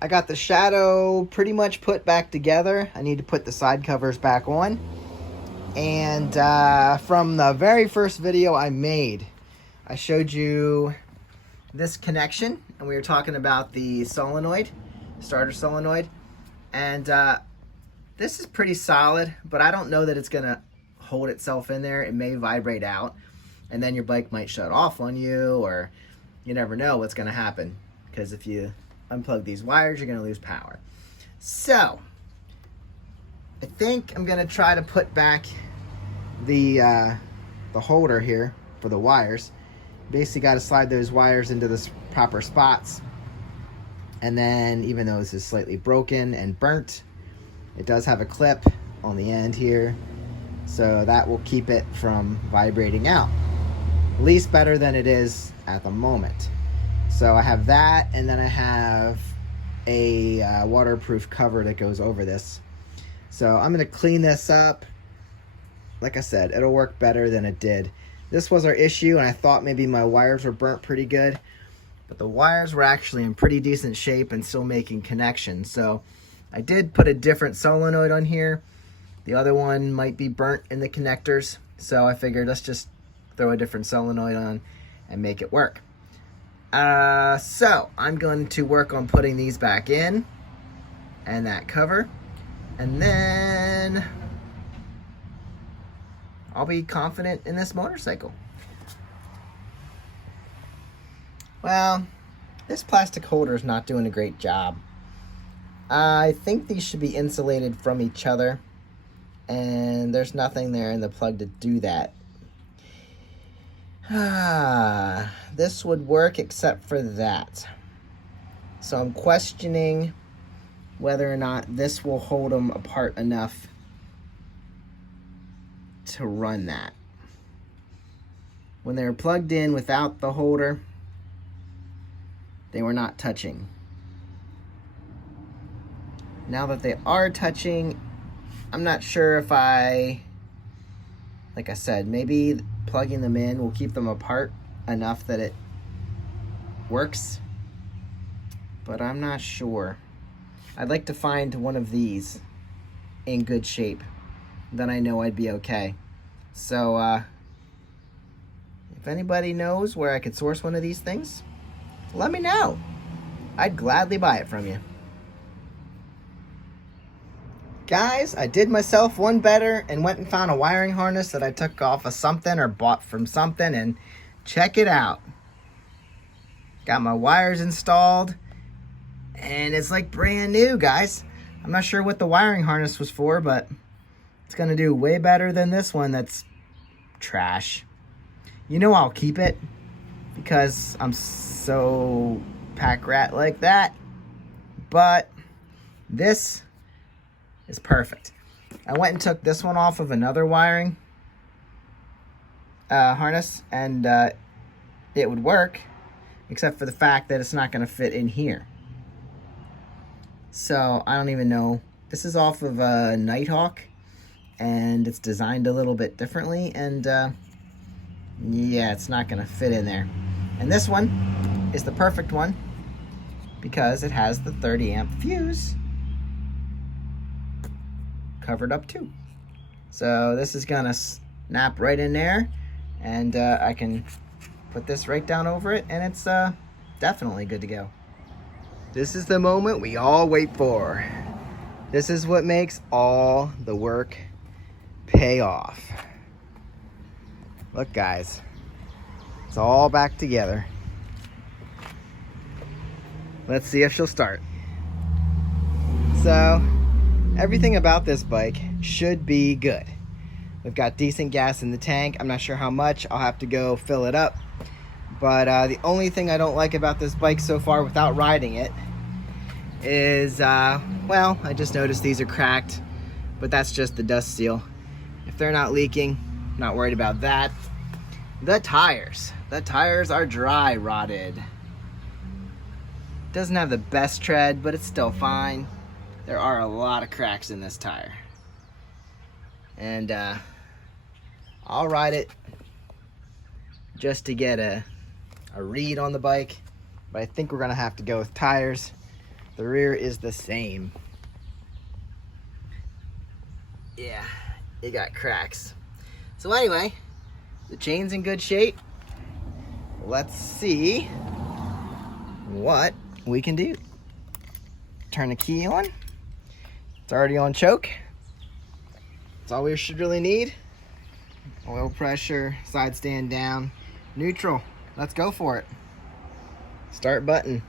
I got the shadow pretty much put back together. I need to put the side covers back on. And from the very first video I made, I showed you this connection, and we were talking about the solenoid, starter solenoid. And this is pretty solid, but I don't know that it's gonna hold itself in there. It may vibrate out, and then your bike might shut off on you, or you never know what's gonna happen. Because if you unplug these wires, you're gonna lose power. So, I think I'm gonna try to put back the holder here for the wires. Basically got to slide those wires into the proper spots, and then even though this is slightly broken and burnt, it does have a clip on the end here, so that will keep it from vibrating out, at least better than it is at the moment. So I have that, and then I have a waterproof cover that goes over this. So I'm going to clean this up. Like I said, it'll work better than it did. This was our issue, and I thought maybe my wires were burnt pretty good, but the wires were actually in pretty decent shape and still making connections. So I did put a different solenoid on here. The other one might be burnt in the connectors, so I figured let's just throw a different solenoid on and make it work. So I'm going to work on putting these back in and that cover, and then I'll be confident in this motorcycle. Well, this plastic holder is not doing a great job. I think these should be insulated from each other, and there's nothing there in the plug to do that. This would work except for that. So I'm questioning whether or not this will hold them apart enough to run that. When they were plugged in without the holder, they were not touching. Now that they are touching, I'm not sure if like I said, maybe plugging them in will keep them apart enough that it works, but I'm not sure. I'd like to find one of these in good shape. Then I know I'd be okay. So if anybody knows where I could source one of these things, let me know. I'd gladly buy it from you. Guys, I did myself one better and went and found a wiring harness that I took off of something or bought from something, and check it out. Got my wires installed, and it's like brand new, guys. I'm not sure what the wiring harness was for, but it's gonna do way better than this one that's trash. You know I'll keep it because I'm so pack rat like that, but this is perfect. I went and took this one off of another wiring harness, and it would work, except for the fact that it's not going to fit in here. So I don't even know. This is off of a Nighthawk, and it's designed a little bit differently, and yeah, it's not going to fit in there. And this one is the perfect one because it has the 30 amp fuse covered up too. So this is gonna snap right in there, and I can put this right down over it, and it's definitely good to go. This is the moment we all wait for. This is what makes all the work pay off. Look, guys, it's all back together. Let's see if she'll start. So everything about this bike should be good. We've got decent gas in the tank. I'm not sure how much. I'll have to go fill it up. But the only thing I don't like about this bike so far without riding it is, well, I just noticed these are cracked, but that's just the dust seal. If they're not leaking, I'm not worried about that. The tires. The tires are dry rotted. Doesn't have the best tread, but it's still fine. There are a lot of cracks in this tire. And I'll ride it just to get a read on the bike. But I think we're gonna have to go with tires The rear is the same. Yeah, it got cracks. So anyway, the chain's in good shape. Let's see what we can do. Turn the key on. It's already on choke. That's all we should really need. Oil pressure, side stand down, neutral. Let's go for it. Start button.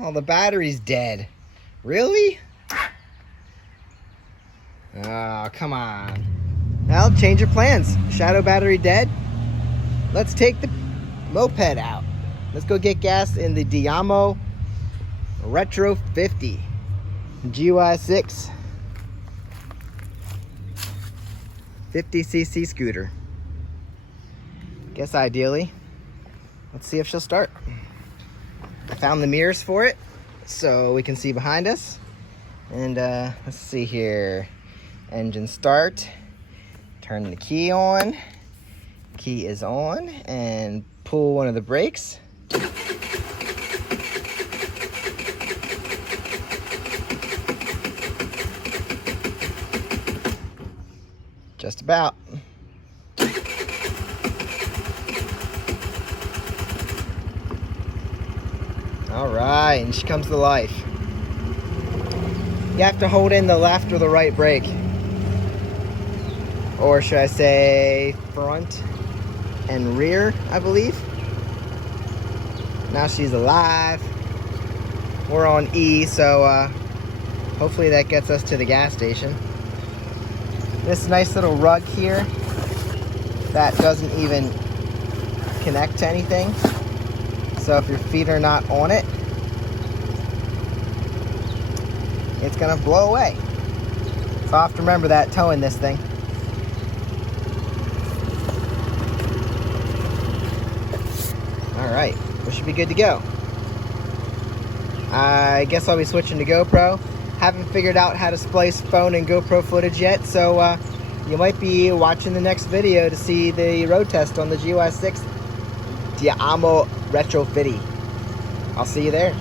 Oh, the battery's dead. Really? Oh, come on. Well, change your plans. Shadow battery dead. Let's take the moped out. Let's go get gas in the Diamo Retro 50 GY6 50cc scooter. Guess ideally, let's see if she'll start. I found the mirrors for it so we can see behind us. And let's see here. Engine start. Turn the key on. Key is on. And pull one of the brakes. Just about. All right, and she comes to life. You have to hold in the left or the right brake. Or should I say front and rear, I believe. Now she's alive. We're on E, so hopefully that gets us to the gas station. This nice little rug here that doesn't even connect to anything. So if your feet are not on it, it's gonna blow away. So I'll have to remember that towing this thing. All right, we should be good to go. I guess I'll be switching to GoPro. Haven't figured out how to splice phone and GoPro footage yet, so you might be watching the next video to see the road test on the GY6 Diamo Retro 50. I'll see you there.